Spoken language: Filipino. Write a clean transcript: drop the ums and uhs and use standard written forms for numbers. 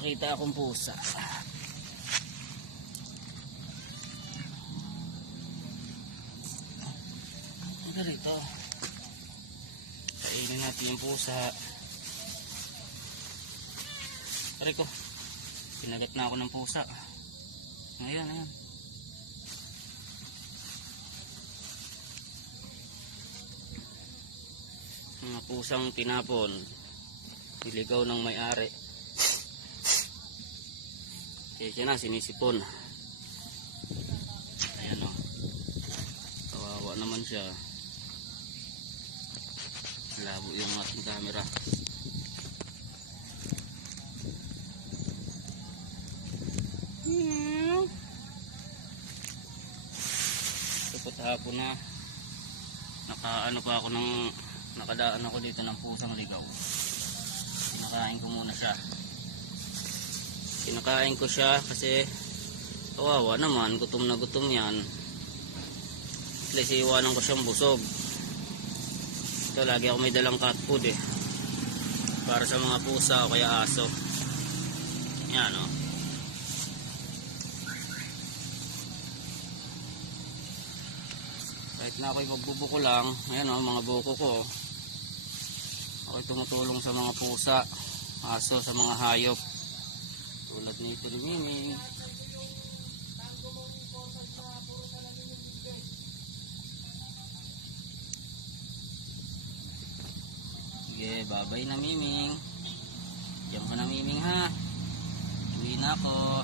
nakita akong pusa. Ito rito. Kainin natin yung pusa. Aray ko, pinagat na ako ng pusa. Ngayon, ayan. Mga pusang tinapon, niligaw ng may-ari. Kaya na, sinisipon. Ayan o. Kawawa naman siya. Labo yung ating camera. Tapos hapon na, nakadaan ako dito ng pusang ligaw. Kinakain ko muna siya. Kinakain ko siya kasi kawawa naman, gutom na gutom yan. At least iwanan ko siyang busog. Ito, lagi ako may dalang cat food para sa mga pusa o kaya aso. Yan o. Kahit na ako'y magbubuko lang, ayan o, mga buko ko. Ako'y tumutulong sa mga pusa, aso, sa mga hayop. Tulad nito ni Miming. Sige, babay na Miming. Diyan ka na Miming ha. Uwi na ako.